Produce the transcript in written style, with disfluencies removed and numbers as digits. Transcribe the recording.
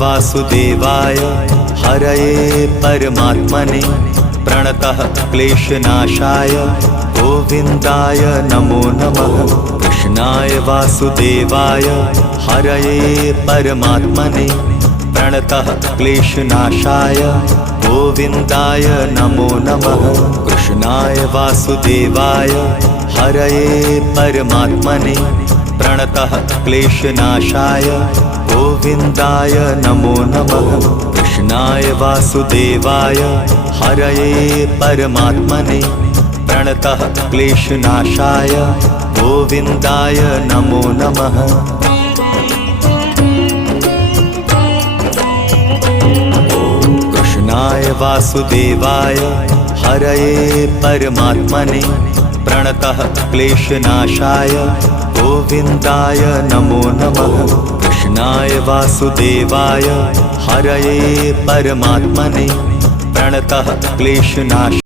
वासुदेवाय हरये परमात्मने प्रणतः क्लेशनाशाय गोविन्दाय नमो नमः। कृष्णाय वासुदेवाय हरये परमात्मने प्रणतः क्लेशनाशाय गोविन्दाय नमो नमः। कृष्णाय वासुदेवाय हरये परमात्मने प्रणतः क्लेशनाशाय गोविन्दाय नमो नमः। कृष्णाय वासुदेवाय हरये परमात्मने प्रणतः क्लेशनाशाय गोविन्दाय नमो नमः। कृष्णाय वासुदेवाय हरये परमात्मने प्रणतः क्लेशनाशाय गोविन्दाय नमो नमः। कृष्णाय वासुदेवाय हरये परमात्मने प्रणतः क्लेशनाशाय